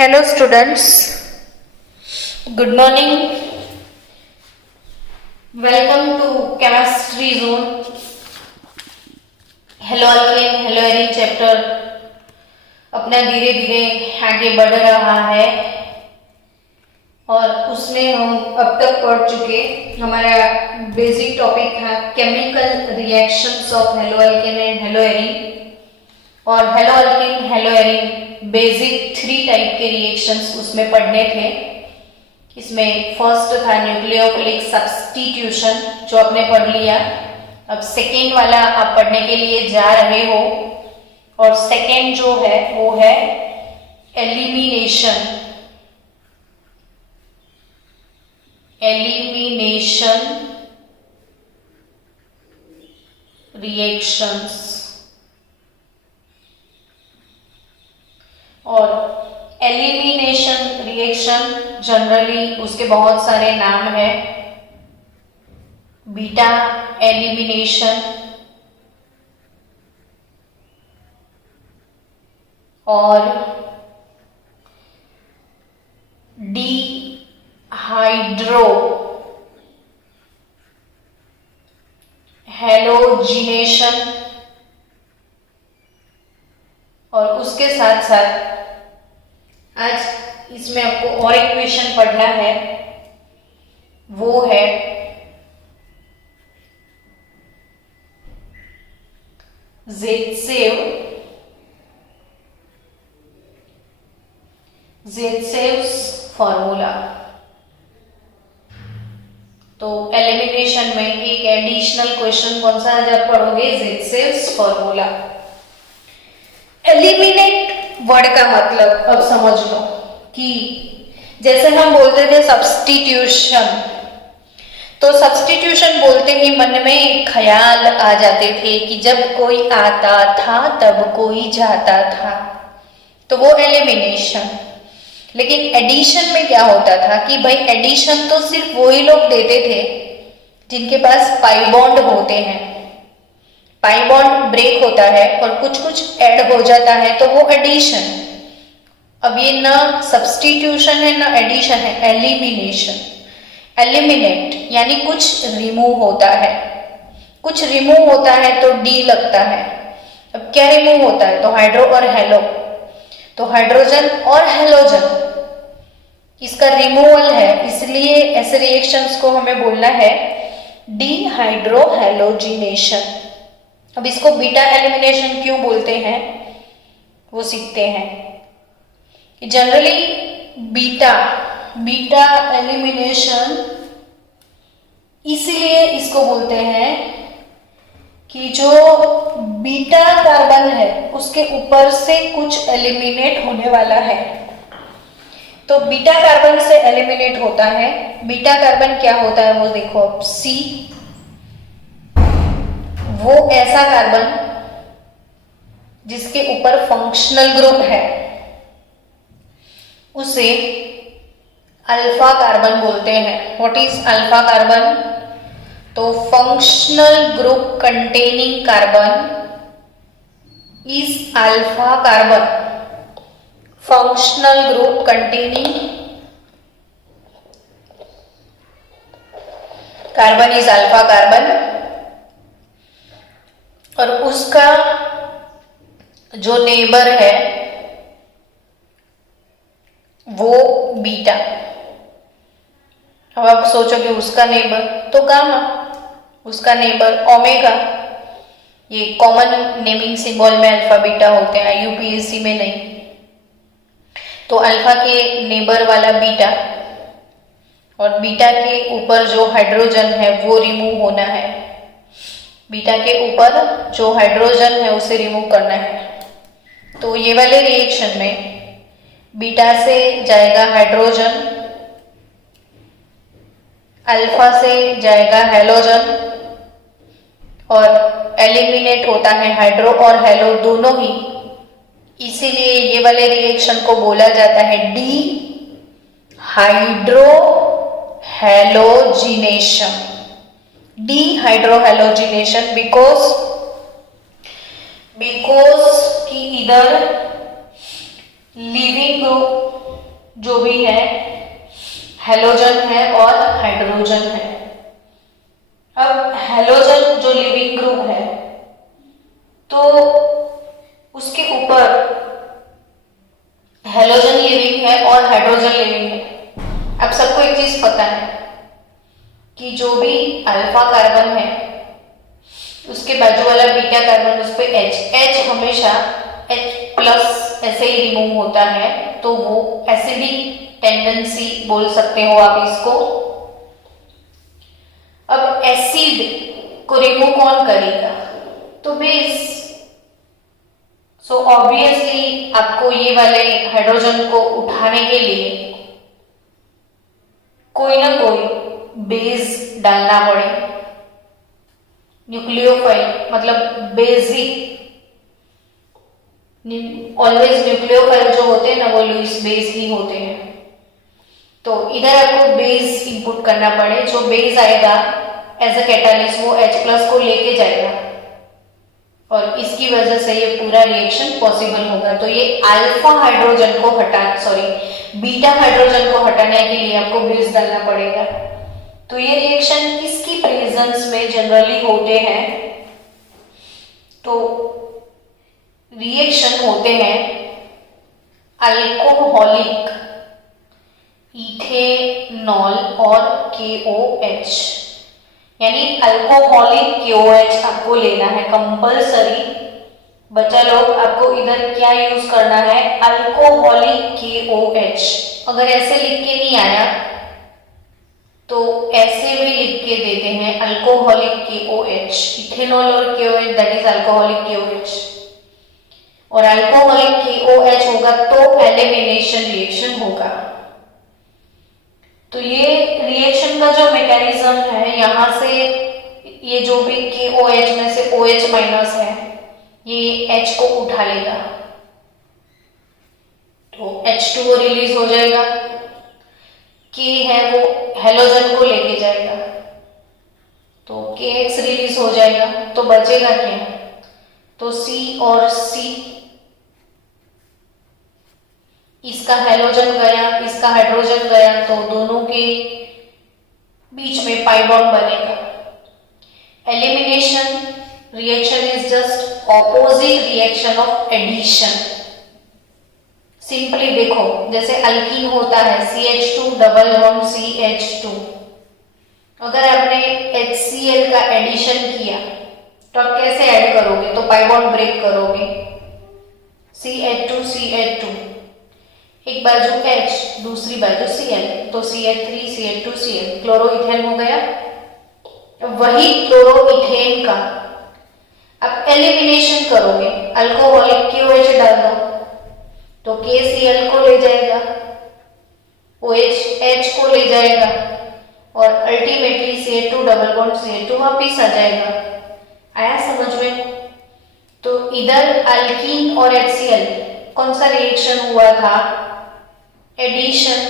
Hello students, good morning. Welcome to chemistry zone. Hello alkane, halo Erin chapter अपना धीरे धीरे आगे बढ़ रहा है और उसमें हम अब तक पढ़ चुके हमारा बेसिक टॉपिक था chemical reactions of halo alkane and halo arene. और halo alkane halo arene basic 3 type के रिएक्शंस उसमें पढ़ने थे। इसमें फर्स्ट था न्यूक्लियोफिलिक सब्स्टिट्यूशन जो आपने पढ़ लिया। अब सेकेंड वाला आप पढ़ने के लिए जा रहे हो और सेकेंड जो है वो है एलिमिनेशन रिएक्शंस। और एलिमिनेशन रिएक्शन जनरली उसके बहुत सारे नाम हैं। बीटा एलिमिनेशन और डिहाइड्रो हैलोजिनेशन और उसके साथ साथ आज इसमें आपको और एक क्वेश्चन पढ़ना है, वो है ज़ेतसेव्स फॉर्मूला। तो एलिमिनेशन में एक एडिशनल क्वेश्चन कौन सा आज आप पढ़ोगे? ज़ेतसेव्स फॉर्मूला। एलिमिनेट वर्ड का मतलब अब समझ लो कि जैसे हम बोलते थे सब्स्टिट्यूशन, तो सब्स्टिट्यूशन बोलते ही मन में एक ख्याल आ जाते थे कि जब कोई आता था तब कोई जाता था, तो वो एलिमिनेशन। लेकिन एडिशन में क्या होता था कि भाई एडिशन तो सिर्फ वही लोग देते थे जिनके पास पाई बॉन्ड होते हैं। पाई बॉन्ड ब्रेक होता है और कुछ कुछ ऐड हो जाता है तो वो एडिशन। अब ये ना सब्स्टिट्यूशन है ना एडिशन है, एलिमिनेशन। एलिमिनेट यानी कुछ रिमूव होता है, कुछ रिमूव होता है तो डी लगता है। अब क्या रिमूव होता है? तो हाइड्रो और हेलो, तो हाइड्रोजन और हेलोजन इसका रिमूवल है, इसलिए ऐसे रिएक्शंस को हमें बोलना है डिहाइड्रो हैलोजिनेशन। अब इसको बीटा एलिमिनेशन क्यों बोलते हैं वो सीखते हैं। जनरली बीटा एलिमिनेशन इसीलिए इसको बोलते हैं कि जो बीटा कार्बन है उसके ऊपर से कुछ एलिमिनेट होने वाला है। तो बीटा कार्बन से एलिमिनेट होता है। बीटा कार्बन क्या होता है वो देखो, सी वो ऐसा कार्बन जिसके ऊपर फंक्शनल ग्रुप है उसे अल्फा कार्बन बोलते हैं। What is alpha carbon? तो functional group containing carbon is alpha carbon. Functional group containing carbon is alpha carbon. और उसका जो नेबर है वो बीटा। अब आप सोचोगे उसका नेबर तो गामा, उसका नेबर ओमेगा। ये कॉमन नेमिंग सिंबल में अल्फा बीटा होते हैं, यूपीएससी में नहीं। तो अल्फा के नेबर वाला बीटा और बीटा के ऊपर जो हाइड्रोजन है वो रिमूव होना है। बीटा के ऊपर जो हाइड्रोजन है उसे रिमूव करना है। तो ये वाले रिएक्शन में बीटा से जाएगा हाइड्रोजन, अल्फा से जाएगा हेलोजन और एलिमिनेट होता है हाइड्रो और हेलो दोनों ही। इसीलिए ये वाले रिएक्शन को बोला जाता है डी हाइड्रो हैलोजिनेशन। डिहाइड्रोहैलोजिनेशन बिकॉज की इधर लिविंग ग्रुप जो भी है हेलोजन है और हाइड्रोजन है। अब हेलोजन जो लिविंग ग्रुप है तो उसके ऊपर हेलोजन लिविंग है और हाइड्रोजन लिविंग है। अब सबको एक चीज पता है कि जो भी अल्फा कार्बन है उसके बाजू वाला बीटा कार्बन उस पर H हमेशा H+ ऐसे ही रिमूव होता है, तो वो एसिडिक टेंडेंसी बोल सकते हो आप इसको। अब एसिड को रिमूव कौन करेगा? तो बेस। सो ऑब्वियसली आपको ये वाले हाइड्रोजन को उठाने के लिए कोई ना कोई बेस डालना पड़े। न्यूक्लियोफाइल मतलब बेसिक, ऑलवेज न्यूक्लियोफाइल जो होते हैं ना वो लुईस बेस ही होते हैं। तो इधर आपको बेस इनपुट करना पड़े, जो बेस आएगा एज अ कैटालिस्ट वो H+ को लेके जाएगा और इसकी वजह से ये पूरा रिएक्शन पॉसिबल होगा। तो ये अल्फा हाइड्रोजन को बीटा हाइड्रोजन को हटाने के लिए आपको बेस डालना पड़ेगा। तो ये रिएक्शन किसकी प्रेजेंस में जनरली होते हैं? तो रिएक्शन होते हैं अल्कोहलिक इथेनॉल और KOH, यानी अल्कोहलिक KOH आपको लेना है कंपल्सरी। बच्चा लोग आपको इधर क्या यूज करना है? Alcoholic KOH। अगर ऐसे लिख के नहीं आया तो ऐसे भी लिख के देते हैं अल्कोहलिक KOH, इथेनॉल और KOH that is alcoholic KOH। और अल्कोहलिक KOH होगा तो एलिमिनेशन रिएक्शन होगा। तो ये रिएक्शन का जो मैकेनिज्म है, यहां से ये जो भी KOH में से OH- है ये H को उठा लेगा तो H2O रिलीज हो जाएगा। K है वो हेलोजन को लेके जाएगा तो KX रिलीज हो जाएगा। तो बचेगा क्या? तो C और C, इसका हेलोजन गया इसका हाइड्रोजन गया तो दोनों के बीच में पाई बॉन्ड बनेगा। Elimination reaction is just opposite reaction of addition. Simply देखो, जैसे अल्कीन होता है CH2 डबल बॉन्ड CH2, अगर आपने HCl का एडिशन किया तो आप कैसे ऐड करोगे? तो पाई बॉन्ड ब्रेक करोगे। CH2 CH2, एक बाजू H दूसरी बाजू Cl, तो CH3 CH2 Cl, क्लोरोइथेन हो गया। वही क्लोरोइथेन का अब एलिमिनेशन करोगे, अल्कोहलिक KOH डाल दो तो KCl को ले जाएगा, OH H को ले जाएगा और ultimately CH2 double bond CH2 वापिस आ जाएगा। आया समझ में? तो इधर अल्कीन और HCl कौन सा रिएक्शन हुआ था? एडिशन।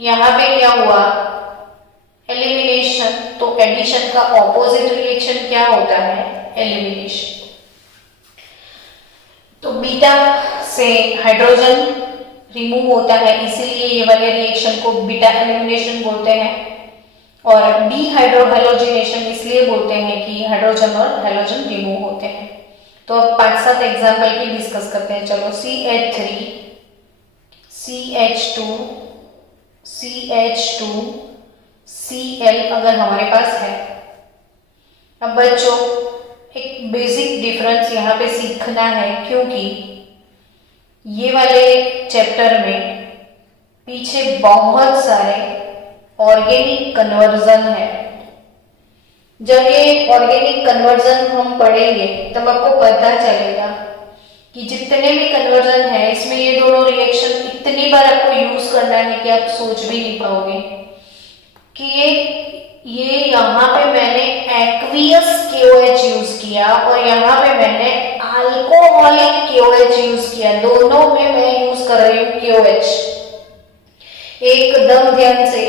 यहां पे क्या हुआ? एलिमिनेशन। तो एडिशन का ऑपोजिट रिएक्शन क्या होता है? एलिमिनेशन। तो बीटा से हाइड्रोजन रिमूव होता है, इसीलिए ये वाले रिएक्शन को बीटा एलिमिनेशन बोलते हैं। और डीहाइड्रोहैलोजिनेशन इसलिए बोलते हैं कि हाइड्रोजन और हैलोजन रिमूव होते हैं। तो अब 5-7 एग्जाम्पल की डिस्कस करते हैं। चलो, CH3 CH2 CH2 Cl अगर हमारे पास है। अब बच्चों एक बेसिक डिफरेंस यहाँ पे सीखना है, क्योंकि ये वाले चैप्टर में पीछे बहुत सारे ऑर्गेनिक कन्वर्जन है। जब ये ऑर्गेनिक कन्वर्जन हम पढ़ेंगे तब आपको पता चलेगा कि जितने भी कन्वर्जन है इसमें ये दोनों रिएक्शन इतनी बार आपको यूज करना है कि आप सोच भी नहीं पाओगे कि ये यहाँ पे मैंने एक्वियस KOH यूज किया और यहाँ पे मैंने अल्कोहलिक KOH यूज किया। दोनों में मैं यूज कर रही हूँ KOH। एकदम ध्यान से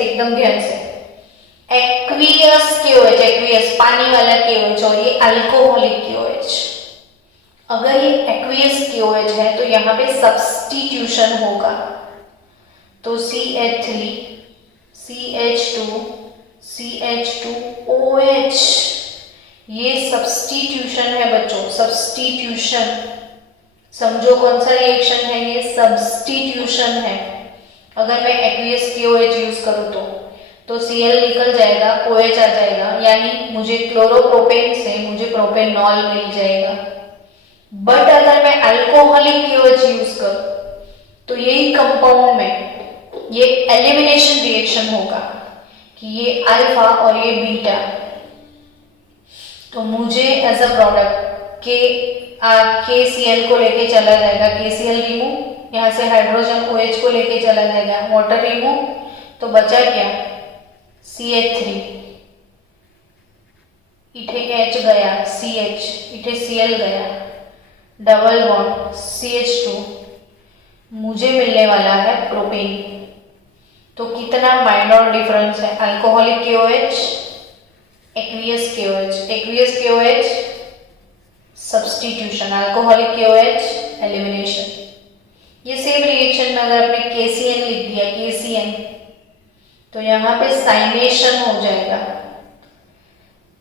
एक्वियस KOH, एक्वियस पानी वाला KOH और ये अल्कोहलिक KOH। अगर ये एक्वियस KOH है तो यहाँ पे सब्स्टिट्यूशन होगा। तो CH3 CH2 CH2OH, ये सब्स्टिट्यूशन है बच्चों, सब्स्टिट्यूशन। समझो कौन सा रिएक्शन है ये, सब्स्टिट्यूशन है। अगर मैं एक्वियस KOH यूज करूँ तो Cl निकल जाएगा, OH आ जाएगा, यानी मुझे क्लोरोप्रोपेन से मुझे प्रोपेनॉल मिल जाएगा। बट अगर मैं अल्कोहलिक KOH यूज करूं तो यही कंपाउंड में ये एलिमिनेशन रिएक्शन होगा कि ये अल्फा और ये बीटा, तो मुझे एज अ प्रोडक्ट KCl को लेके चला जाएगा, KCl रिमूव, यहाँ से हाइड्रोजन OH को लेके चला जाएगा, वाटर रिमूव, तो बचा क्या CH3, इथे H गया, CH, इथे Cl गया, डबल बॉन्ड CH2, मुझे मिलने वाला है प्रोपेन। तो कितना माइनर डिफरेंस है, alcoholic KOH, aqueous KOH, aqueous KOH substitution, alcoholic KOH elimination. ये सेम रिएक्शन में अगर आपने KCN लिख दिया, KCN, तो यहाँ पे साइनेशन हो जाएगा,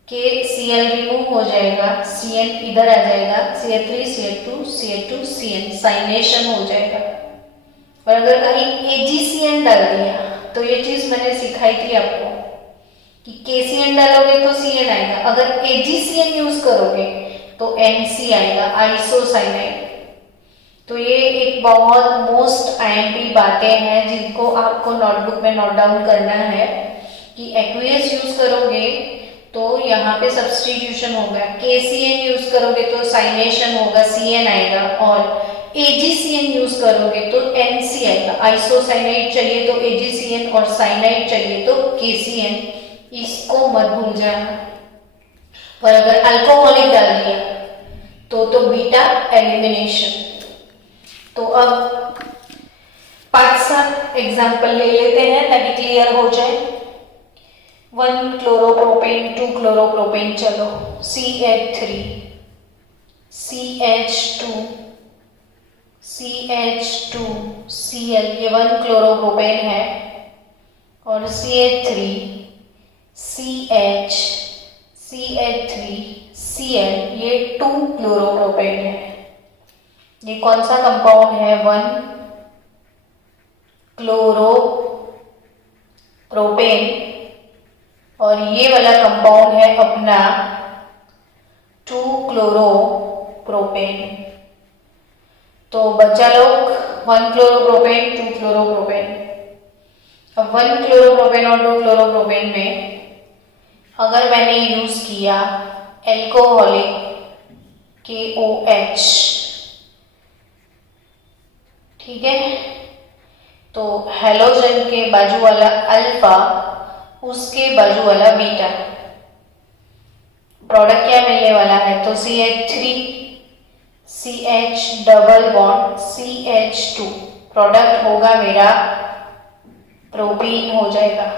KCl रिमूव हो जाएगा, CN इधर आ जाएगा, CH3 CH2 CH2 CN, साइनेशन हो जाएगा। और अगर कहीं AgCN डाल दिया तो ये चीज मैंने सिखाई थी आपको कि KCN डालोगे तो CN आएगा, अगर AgCN यूज करोगे तो NC आएगा, आइसोसाइनाइड। तो ये एक बहुत मोस्ट IMP बातें हैं जिनको आपको नोटबुक में नोट डाउन करना है कि एक्वियस यूज करोगे तो यहाँ पे सब्स्टिट्यूशन होगा, KCN यूज करोगे तो साइनेशन होगा, CN आएगा, और AgCN यूज करोगे तो NC आएगा, आइसोसाइनाइड चाहिए तो AgCN और साइनाइड चाहिए तो KCN, इसको मत भूल जाना। और अगर अल्कोहलिक डाल दिया तो बीटा एलिमिनेशन। तो अब 5-7 एग्जाम्पल ले लेते हैं ताकि क्लियर हो जाए। 1 क्लोरोप्रोपेन, 2 क्लोरोप्रोपेन, चलो CH3 CH2 CH2 Cl, ये 1 क्लोरोप्रोपेन है, और CH3 CH CH3 Cl, ये 2 क्लोरोप्रोपेन है। ये कौन सा कंपाउंड है, 1 क्लोरोप्रोपेन, और ये वाला कंपाउंड है अपना 2 क्लोरोप्रोपेन। तो बचा लोग 1 क्लोरोप्रोपेन 2 क्लोरोप्रोपेन। अब 1 क्लोरोप्रोपेन और 2 क्लोरोप्रोपेन में अगर मैंने यूज किया एल्कोहलिक KOH, ठीक है, तो हेलोजन के बाजू वाला अल्फा, उसके बाजू वाला बीटा, प्रोडक्ट क्या मिलने वाला है, तो CH3 CH double bond CH2, product होगा मेरा प्रोपीन हो जाएगा।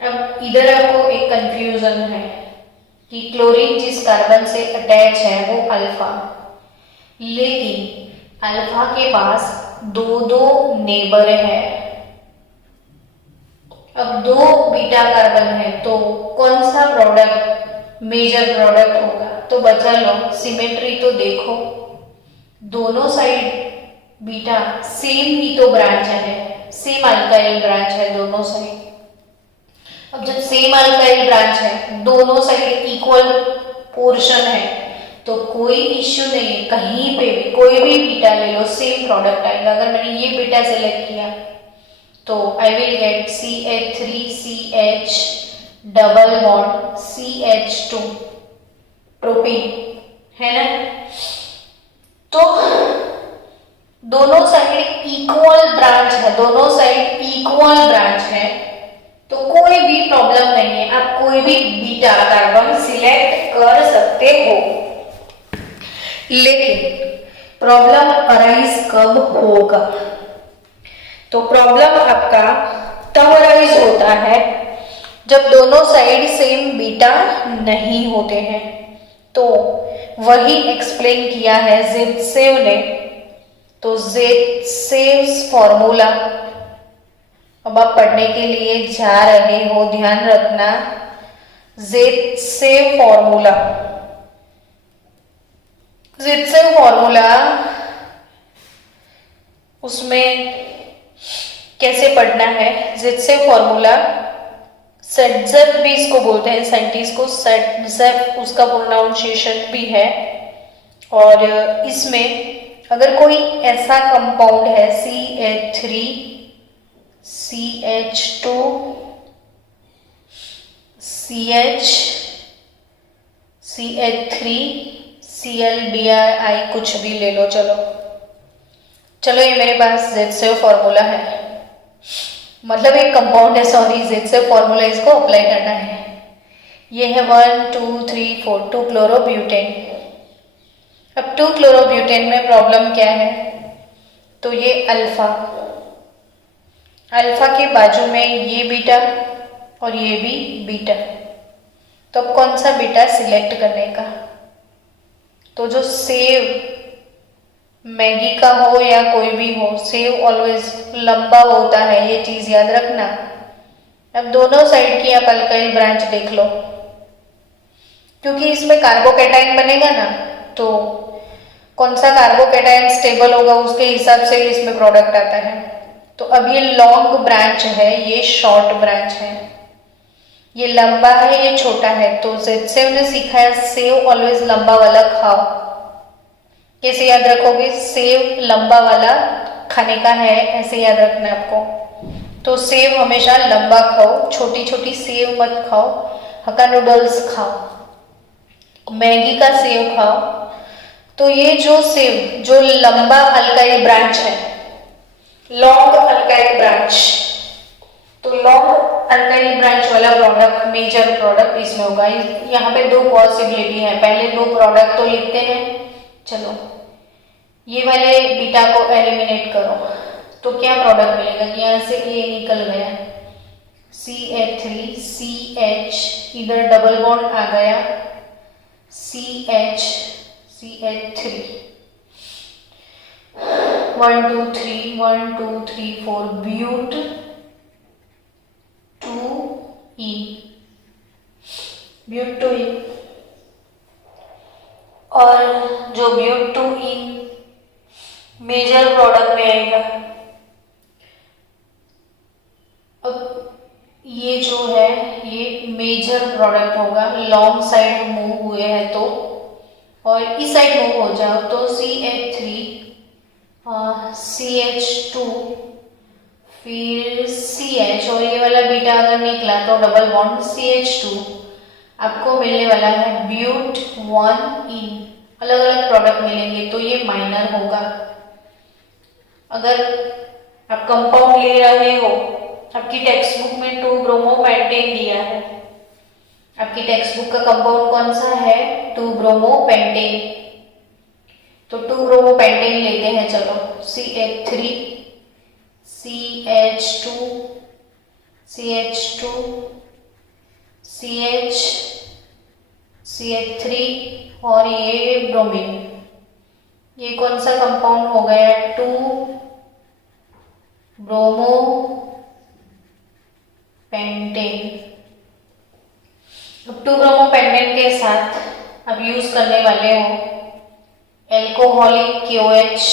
अब इधर आपको एक कंफ्यूजन है कि क्लोरीन जिस कार्बन से अटैच है वो अल्फा, लेकिन अल्फा के पास 2 नेबर है। अब 2 बीटा कार्बन है तो कौन सा प्रोडक्ट मेजर प्रोडक्ट होगा, तो बचा लो सिमेट्री। तो देखो दोनों साइड बीटा, सेम ही तो ब्रांच है, सेम अल्काइल ब्रांच है दोनों साइड। अब जब सेम अल्काइल ब्रांच है, दोनों साइड इक्वल पोर्शन है, तो कोई इश्यू नहीं है, कहीं पे भी कोई भी बीटा ले लो सेम प्रोडक्ट आएगा। अगर मैंने ये बीटा सेलेक्ट किया तो I will get CH3 CH double bond CH2 propene, है ना। तो दोनों साइड इक्वल ब्रांच है, दोनों साइड इक्वल ब्रांच है, तो कोई भी प्रॉब्लम नहीं है, आप कोई भी बीटा कार्बन सिलेक्ट कर सकते हो। लेकिन प्रॉब्लम अराइज कब होगा, तो प्रॉब्लम आपका तब अराइज होता है जब दोनों साइड सेम बीटा नहीं होते हैं। तो वही एक्सप्लेन किया है जिप्सेव ने तो जेड से फॉर्मूला अब आप पढ़ने के लिए जा रहे हो, ध्यान रखना, जेड से फॉर्मूला, जेड से फॉर्मूला उसमें कैसे पढ़ना है। जेड से फॉर्मूला सेटजेफ भी इसको बोलते हैं, साइंटिस्ट को सेटजेफ उसका प्रोनाउंसिएशन भी है। और इसमें अगर कोई ऐसा कंपाउंड है CH3 CH2 CH CH3 ClBrI कुछ भी ले लो, चलो ये मेरे पास जेड से फॉर्मूला है, मतलब एक कंपाउंड है, सॉरी, जेड से फॉर्मूला इसको अप्लाई करना है। ये है 1 2 3 4 2 क्लोरोब्यूटेन। अब 2 क्लोरोब्यूटेन में प्रॉब्लम क्या है, तो ये अल्फा, अल्फा के बाजू में ये बीटा और ये भी बीटा, तो अब कौन सा बीटा सिलेक्ट करने का। तो जो सेव मैगी का हो या कोई भी हो, सेव ऑलवेज लंबा होता है, ये चीज याद रखना। अब दोनों साइड की आप अल्काइल ब्रांच देख लो, क्योंकि इसमें कार्बोकैटायन बनेगा ना, तो कौन सा कार्बोकैटायन स्टेबल होगा उसके हिसाब से इसमें प्रोडक्ट आता है। तो अब ये लॉन्ग ब्रांच है, ये शॉर्ट ब्रांच है, ये लंबा है, ये छोटा है। तो जेड से हमने सीखा है सेव ऑलवेज लंबा वाला खाओ। कैसे याद रखोगे, सेव लंबा वाला खाने का है, ऐसे याद रखना है आपको। तो सेव हमेशा लंबा खाओ, छोटी छोटी सेव मत खाओ। हक्का नूडल्स खाओ, मैगी का सेव खाओ। तो ये जो सेव जो लंबा अल्काइल ब्रांच है, लॉन्ग अल्काइल ब्रांच, तो लॉन्ग अल्काइल ब्रांच वाला प्रोडक्ट मेजर प्रोडक्ट इसमें होगा। यहाँ पे दो पॉसिबिलिटी है, पहले दो प्रोडक्ट तो लिखते हैं। चलो ये वाले बीटा को एलिमिनेट करो, तो क्या प्रोडक्ट मिलेगा कि यहाँ से ये निकल गया CH3 CH, इधर डबल बॉन्ड आ गया CH CH3, 1 2 3 1 2 3 4 ब्यूट 2E, ब्यूट 2E। और जो ब्यूट 2E मेजर प्रोडक्ट में आएगा। अब ये जो है ये मेजर प्रोडक्ट होगा, लॉन्ग साइड मूव हुए हैं तो, और इस साइड मूव हो जाओ तो CH3 CH2 फिर CH, और ये वाला बीटा अगर निकला तो डबल बॉन्ड CH2, आपको मिलने वाला है ब्यूट 1E। अलग अलग प्रोडक्ट मिलेंगे तो ये माइनर होगा। अगर आप कंपाउंड ले रहे हो, आपकी टेक्स्ट बुक में 2 ब्रोमोपेंटेन दिया है, आपकी टेक्स्ट बुक का कंपाउंड कौन सा है 2 ब्रोमोपेंटेन, तो 2 ब्रोमोपेंटेन लेते हैं। चलो CH3 CH2 CH2 CH CH3 और ये ब्रोमीन, ये कौन सा कंपाउंड हो गया 2 ब्रोमो पेंटेन। अब 2 ब्रोमो पेंटेन के साथ अब यूज करने वाले हो एल्कोहलिक KOH,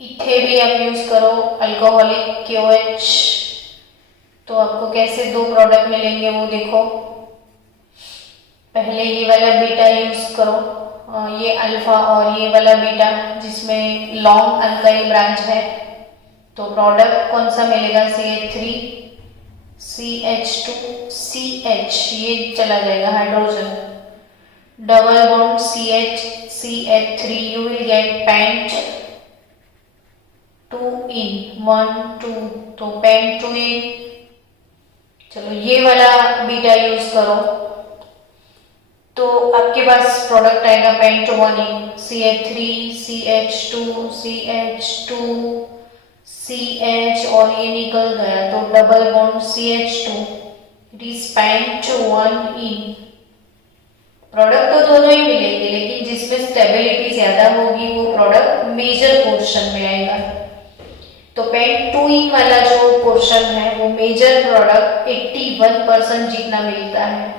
इथे भी आप यूज करो अल्कोहलिक KOH। तो आपको कैसे 2 प्रोडक्ट मिलेंगे वो देखो। पहले ये वाला बीटा यूज करो, ये अल्फा, और ये वाला बीटा जिसमें लॉन्ग अल्काइल ब्रांच है, तो प्रोडक्ट कौन सा मिलेगा CH3 CH2 CH, ये चला जाएगा hydrogen, double bond CH CH3, you will get pent 2 in 1 2, तो पेंट 2 in। चलो ये वाला बीटा यूज करो तो आपके पास प्रोडक्ट आएगा paint 1 in CH3 CH2 CH2 CH, और ये निकल गया तो double bond CH2, it is pent 1 in। Product तो दोनों ही मिलेंगे, लेकिन जिसमें जिसमें स्टेबिलिटी ज्यादा होगी वो प्रोडक्ट मेजर पोर्शन में आएगा। तो पेंट 2 इन वाला जो पोर्शन है वो मेजर प्रोडक्ट 81% जितना मिलता है,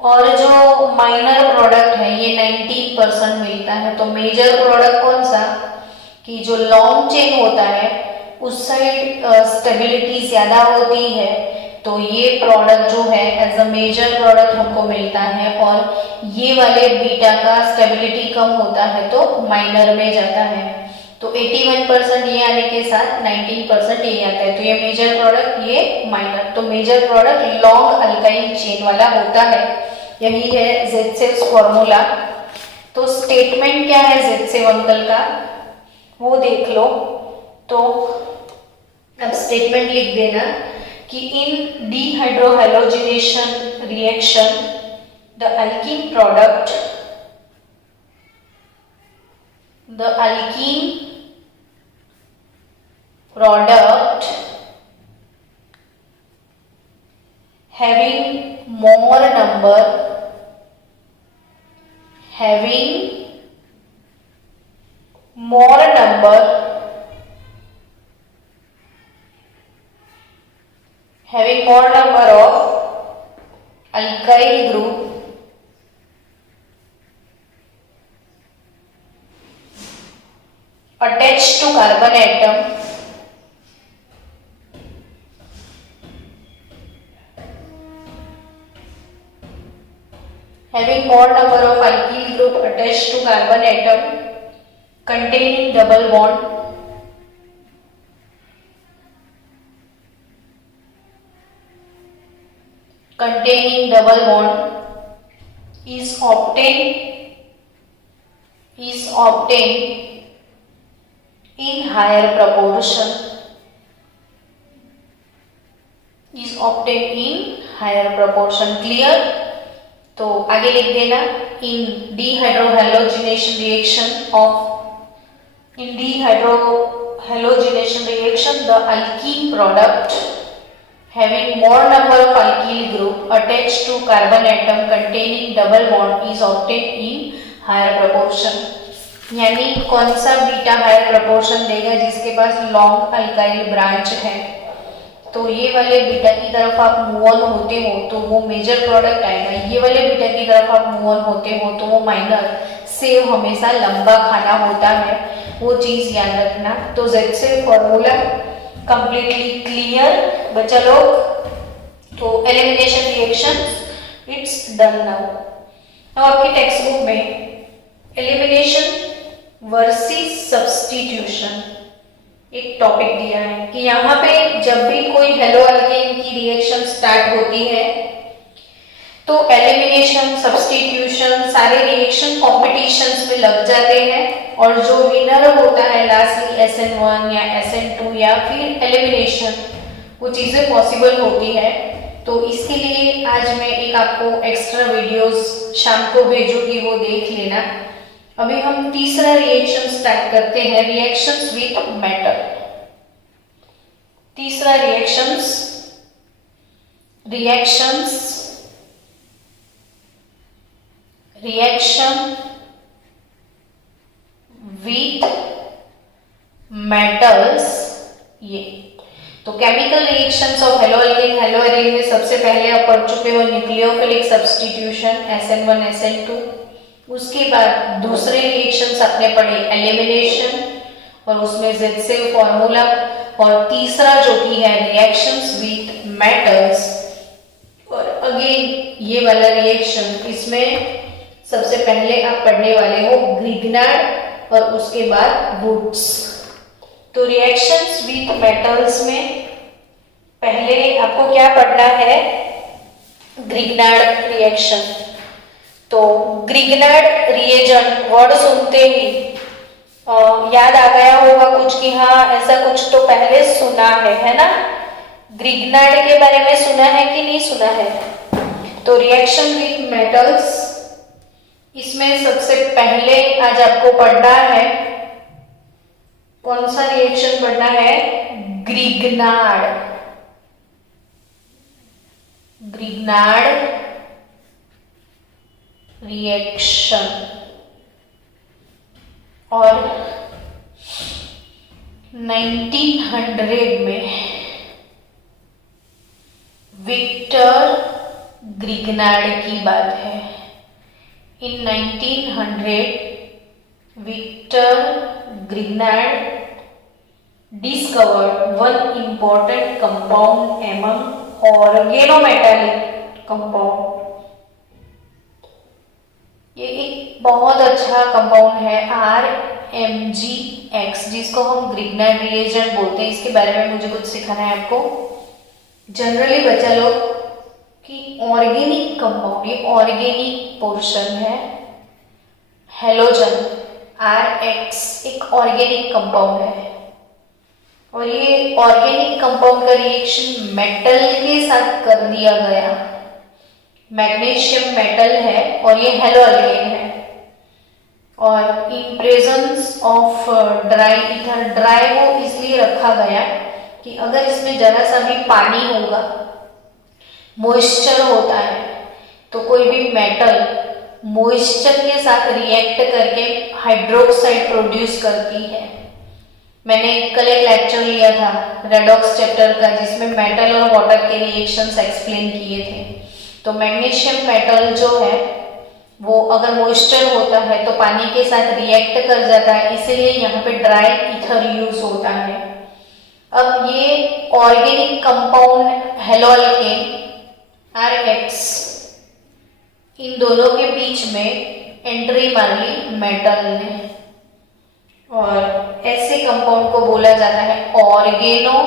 और जो माइनर प्रोडक्ट है ये 19% मिलता है। तो मेजर प्रोडक्ट कौन सा, कि जो लॉन्ग चेन होता है उस साइड स्टेबिलिटी ज्यादा होती है, तो ये प्रोडक्ट जो है एज अ मेजर प्रोडक्ट हमको मिलता है, और ये वाले बीटा का स्टेबिलिटी कम होता है तो माइनर में जाता है। तो 81% ये आने के साथ 19% ये आता है, तो ये मेजर प्रोडक्ट, ये माइनर। तो major product long alkyl chain वाला होता है, यही है ज़ेडसेव फॉर्मूला। तो स्टेटमेंट क्या है ज़ेडसेव अंकल का वो देख लो। तो अब स्टेटमेंट लिख देना कि in dehydrohalogenation reaction the alkene product having more number of alkyl group attached to carbon atom containing double bond is obtained in higher proportion, clear. तो आगे लिख देना in dehydrohalogenation reaction the alkene product having more number of alkyl group attached to carbon atom containing double bond is obtained in higher proportion। यानी कौन सा beta higher proportion देगा, जिसके पास long alkyl branch है। तो ये वाले बीटा की तरफ आप मूव ऑन होते हो तो वो मेजर प्रोडक्ट आएगा, ये वाले बीटा की तरफ आप मूव ऑन होते हो तो वो माइनर। सेव हमेशा लंबा खाना होता है, वो चीज याद रखना। तो ज़ेडसेव फॉर्मूला कंप्लीटली क्लियर बच्चा लोग। तो elimination reaction it's done now. अब आपकी टेक्स्ट बुक में एलिमिनेशन वर्सेस सब्स्टिट्यूशन एक टॉपिक दिया है कि यहाँ पे जब भी कोई हेलो अल्केन की रिएक्शन स्टार्ट होती है तो एलिमिनेशन, सब्स्टिट्यूशन सारे रिएक्शन कॉम्पिटिशंस में लग जाते हैं, और जो विनर होता है लास्टली SN1 या SN2 या फिर एलिमिनेशन, वो चीजें पॉसिबल होती है। तो इसके लिए आज मैं एक आपको एक्स्ट्रा वीडियोस शाम को भेजूंगी, वो देख लेना। अभी हम तीसरा रिएक्शन स्टार्ट करते हैं, रिएक्शंस विथ मेटल। तीसरा रिएक्शन विथ मेटल्स। ये तो chemical reactions of halo alkane में सबसे पहले आप पढ़ चुके हो न्यूक्लियोफिलिक सब्स्टिट्यूशन SN1 SN2। उसके बाद दूसरे रिएक्शंस आपने पढ़े एलिमिनेशन, और उसमें ज़ेडसेव फॉर्मूला, और तीसरा जो कि है रिएक्शंस विथ मेटल्स। और अगेन ये वाला रिएक्शन, इसमें सबसे पहले आप पढ़ने वाले हो ग्रिग्नार्ड और उसके बाद वुड्स। तो रिएक्शंस विथ मेटल्स में पहले आपको क्या पढ़ना है, ग्रिग्नार्ड रिएक्शन। तो ग्रिग्नार्ड रिएजेंट वर्ड सुनते ही याद आ गया होगा कुछ कि हाँ ऐसा कुछ तो पहले सुना है ना। ग्रिग्नार्ड के बारे में सुना है कि नहीं सुना है। तो रिएक्शन विथ मेटल्स, इसमें सबसे पहले आज आपको पढ़ना है, कौन सा रिएक्शन पढ़ना है, ग्रिग्नार्ड रिएक्शन। और 1900 में विक्टर ग्रिग्नार्ड की बात है। In 1900 Victor Grignard discovered one important compound among organometallic compound। ये एक बहुत अच्छा कंपाउंड है RMgX, जिसको हम ग्रिग्नार्ड रिएजेंट बोलते हैं। इसके बारे में मुझे कुछ सिखाना है आपको। जनरली बच्चा लोग कि ऑर्गेनिक कंपाउंड, ये ऑर्गेनिक पोर्शन है। हेलोजन RX एक ऑर्गेनिक कंपाउंड है और ये ऑर्गेनिक कंपाउंड का रिएक्शन मेटल के साथ कर दिया गया। मैग्नीशियम मेटल है और ये हेलो अल्केन है। और इन presence of dry ether, dry वो इसलिए रखा गया कि अगर इसमें जरा सा भी पानी होगा, मॉइस्चर होता है, तो कोई भी मेटल मॉइस्चर के साथ रिएक्ट करके हाइड्रोक्साइड प्रोड्यूस करती है। मैंने कल एक लेक्चर लिया था रेडॉक्स चैप्टर का, जिसमें मेटल और वाटर के रिएक्शंस एक्सप्लेन किए थे। तो मैग्नीशियम मेटल जो है वो अगर मॉइस्चर होता है तो पानी के साथ रिएक्ट कर जाता है, इसीलिए यहाँ पे ड्राई ईथर यूज होता है। अब ये organic compound hello alkane RX, इन दोनों के बीच में एंट्री मार ली मेटल ने और ऐसे कंपाउंड को बोला जाता है oregano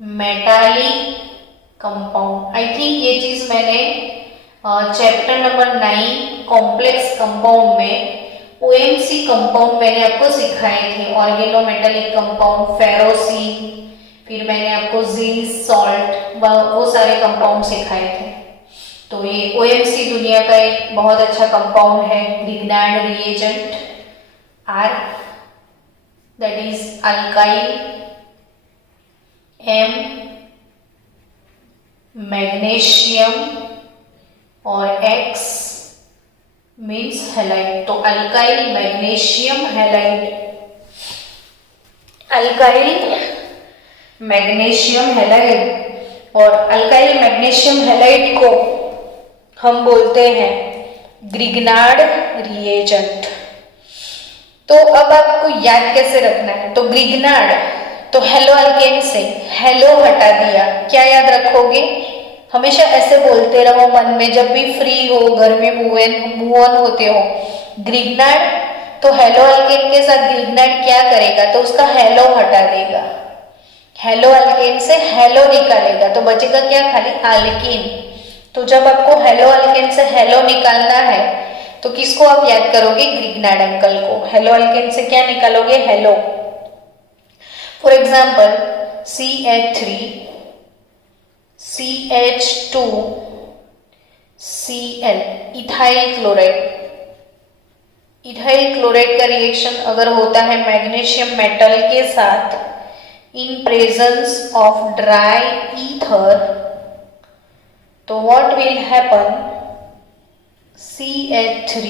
metallic compound. I think ये चीज मैंने चैप्टर नंबर 9 कॉम्प्लेक्स कंपाउंड में OMC कंपाउंड मैंने आपको सिखाए थे। ऑर्गेनो मेटालिक कंपाउंड, फेरोसीन, फिर मैंने आपको जिंक सॉल्ट, वो सारे कंपाउंड सिखाए थे। तो ये OMC दुनिया का एक बहुत अच्छा कंपाउंड है, Grignard reagent R, that is alkyl, M magnesium और X मीन्स हैलाइड। तो alkyl magnesium halide, alkyl magnesium halide और अल्काइल मैग्नीशियम हैलाइड को हम बोलते हैं ग्रिग्नार्ड रिएजेंट। तो अब आपको याद कैसे रखना है? तो ग्रिग्नार्ड, तो हेलो अल्केन से हेलो हटा दिया, क्या याद रखोगे? हमेशा ऐसे बोलते रहो मन में, जब भी फ्री हो, घर में मूव ऑन होते हो। ग्रिग्नार्ड, तो हेलो अल्केन के साथ ग्रिग्नार्ड क्या करेगा? तो उसका हेलो हटा देगा, हेलो अल्केन से हेलो निकालेगा, तो बचेगा क्या? खाली अल्कीन। तो जब आपको हेलो अल्केन से हेलो निकालना है तो किसको आप याद करोगे? ग्रिग्नार्ड अंकल को। हेलो अल्केन से क्या निकालोगे? Halo. For example CH3 CH2 Cl, ethyl chloride. Ethyl chloride का रिएक्शन अगर होता है मैग्नीशियम मेटल के साथ in presence of dry ether, तो what will happen? CH3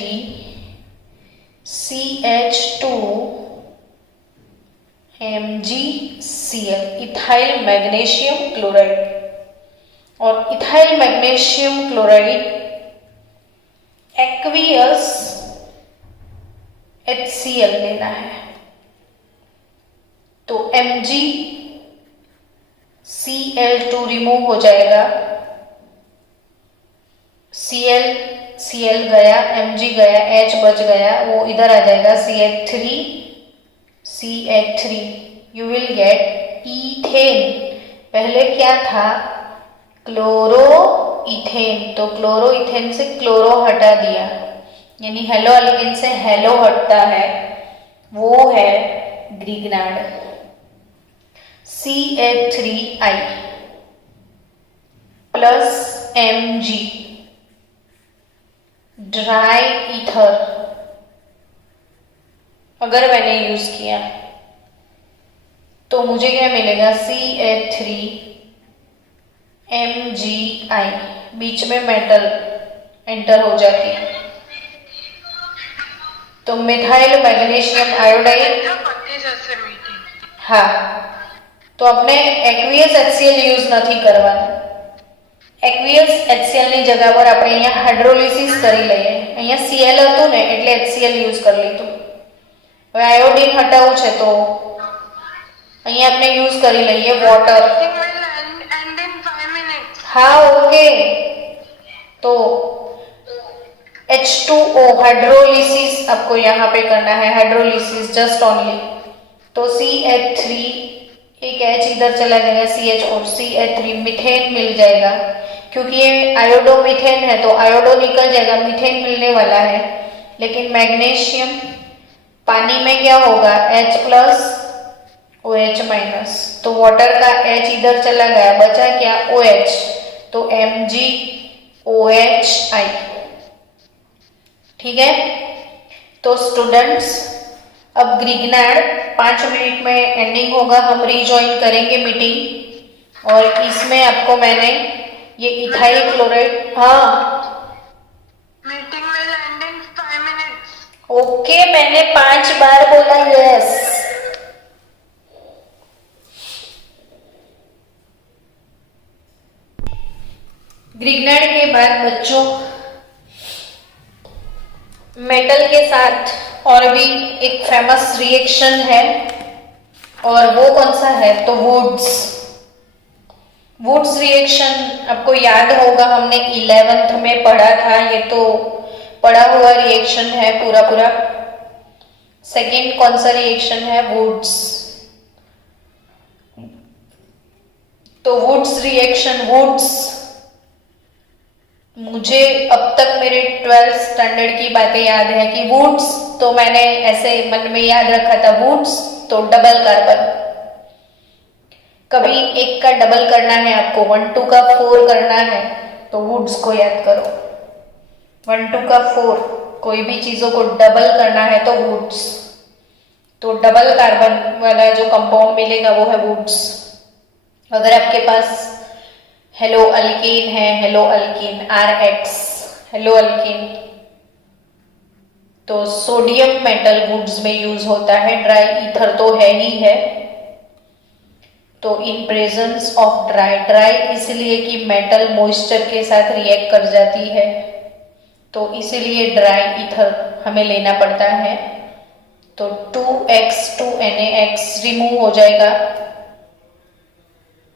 CH2 MgCl, ethyl magnesium chloride. और ethyl magnesium chloride aqueous HCl लेना है, तो MgCl2 रिमूव हो जाएगा, Cl गया, Mg गया, H बच गया, वो इधर आ जाएगा CH3 you will get ethane. पहले क्या था? क्लोरो इथेन, तो क्लोरो इथेन से क्लोरो हटा दिया, यानी हेलो अल्केन से हेलो हटता है, वो है Grignard. CH3I plus Mg dry ether अगर मैंने यूज किया तो मुझे क्या मिलेगा? CH3MgI, बीच में मेटल एंटर हो जाती है। तो मिथाइल मैग्नीशियम आयोडाइड, हाँ, तो આપણે એક્વિયસ HCl યુઝ નથી કરવાનું. એક્વિયસ HCl ની જગ્યા પર આપણે અહીંયા હાઇડ્રોલિસિસ કરી લઈએ. અહીંયા Cl હતું ને એટલે HCl યુઝ કરી લીધું. હવે આયોડિન હટાવવું છે તો અહીંયા આપણે યુઝ કરી લઈએ વોટર. हाँ ओके, तो H2O हाइड्रोलिसिस आपको यहाँ पे करना है, हाइड्रोलिसिस जस्ट ओनली. तो CH3 एक H इधर चला जाएगा, CH4 CH3 मीथेन मिल जाएगा. क्योंकि ये आयोडो मीथेन है तो आयोडो निकल जाएगा, मीथेन मिलने वाला है. लेकिन मैग्नीशियम पानी में क्या होगा, H प्लस OH माइनस, तो वाटर का H इधर चला गया, बचा क्या OH, तो MgOHI. ठीक है. तो स्टूडेंट्स अब ग्रिग्नार्ड 5 मिनट में एंडिंग होगा, हम रीजॉइन करेंगे मीटिंग. और इसमें आपको मैंने ये इथाइल क्लोराइड, हाँ meeting will and in 5 minutes. Okay, मैंने 5 बार बोला यस. ग्रिग्नार्ड के बाद बच्चों मेटल के साथ और भी एक फेमस रिएक्शन है, और वो कौन सा है, तो वुड्स रिएक्शन. आपको याद होगा हमने 11th में पढ़ा था, ये तो पढ़ा हुआ रिएक्शन है पूरा. सेकेंड कौन सा रिएक्शन है, वुड्स. तो वुड्स रिएक्शन, मुझे अब तक मेरे 12th स्टैंडर्ड की बातें याद है कि वुड्स, तो मैंने ऐसे मन में याद रखा था वुड्स तो डबल कार्बन. कभी एक का डबल करना है आपको, 1 2 का 4 करना है तो वुड्स को याद करो. 1 2 का 4 कोई भी चीजों को डबल करना है तो वुड्स. तो डबल कार्बन वाला जो कंपाउंड मिलेगा वो है वुड्स. अगर आपके पास हेलो अल्कीन है, hello alkyne RH, hello alkyne, तो सोडियम मेटल वुड्स में यूज होता है. ड्राई ईथर तो है ही है. तो इन प्रेजेंस ऑफ ड्राई इसलिए कि मेटल मॉइस्चर के साथ रिएक्ट कर जाती है, तो इसीलिए ड्राई ईथर हमें लेना पड़ता है. तो 2X 2NaX रिमूव हो जाएगा,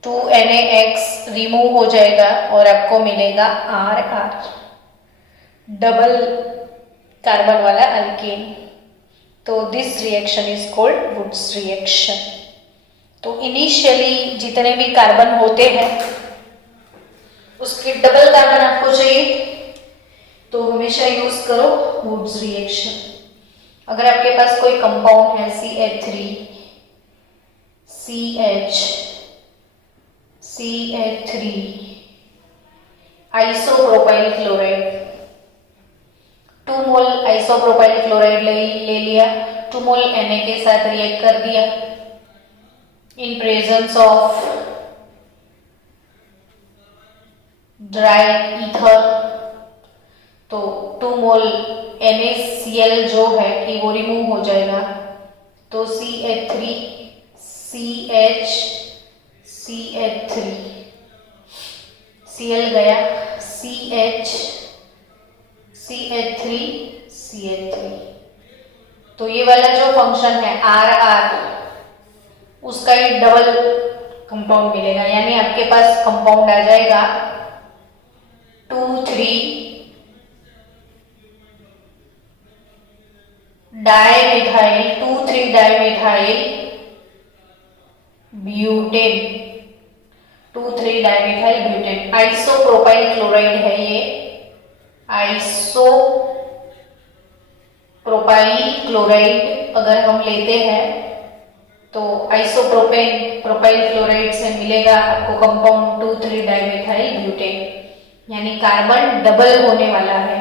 2NaX रिमूव हो जाएगा और आपको मिलेगा RR, डबल कार्बन वाला अल्कीन. तो this reaction is called Wurtz reaction. तो इनिशियली जितने भी कार्बन होते हैं उसके डबल कार्बन आपको चाहिए, तो हमेशा यूज करो वुड्स रिएक्शन. अगर आपके पास कोई कंपाउंड है CH3 CH3 आइसोप्रोपाइल क्लोराइड, 2 मोल आइसोप्रोपाइल क्लोराइड ले लिया, 2 मोल Na के साथ रिएक्ट कर दिया इन प्रेजेंस ऑफ ड्राई ईथर. तो 2 मोल NaCl जो है कि वो रिमूव हो जाएगा. तो CH3 CH3 Cl गया, CH3 तो ये वाला जो फंक्शन है RR, उसका ही डबल कंपाउंड मिलेगा. यानी आपके पास कंपाउंड आ जाएगा 2,3 dimethyl butane, 2,3 dimethyl butane. Isopropyl chloride है ये, आइसोप्रोपाइल क्लोराइड अगर हम लेते हैं तो प्रोपाइल क्लोराइड से मिलेगा आपको कंपाउंड 2,3 डाइमिथाइल ब्यूटेन. यानी कार्बन डबल होने वाला है.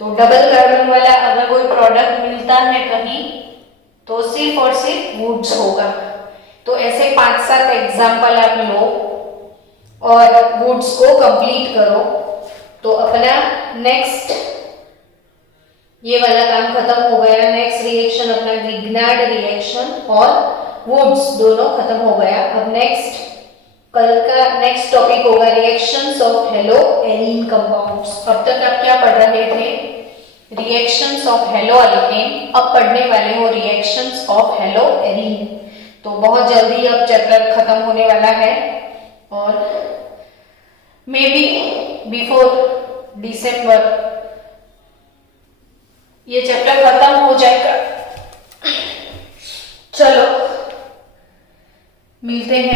तो डबल कार्बन वाला अगर कोई प्रोडक्ट मिलता है कहीं तो सिर्फ और सिर्फ वुड्स होगा. तो ऐसे 5-7 एग्जाम्पल आप लो और वुड्स को कंप्लीट करो. तो अपना नेक्स्ट ये वाला काम खत्म हो गया। नेक्स्ट रिएक्शन अपना ग्रिग्नार्ड रिएक्शन और वुड्स दोनों खत्म हो गया। अब नेक्स्ट कल का नेक्स्ट टॉपिक होगा reactions of hello arene compounds. अब तक आप क्या पढ़ रहे थे? Reactions of halo alkane. अब पढ़ने वाले हो रिएक्शंस ऑफ हेलो एरीन। तो बहुत जल्दी अब चैप्टर खत्म होने वाला है और मे बी बिफोर डिसम्बर ये चैप्टर खत्म हो जाएगा। चलो मिलते हैं।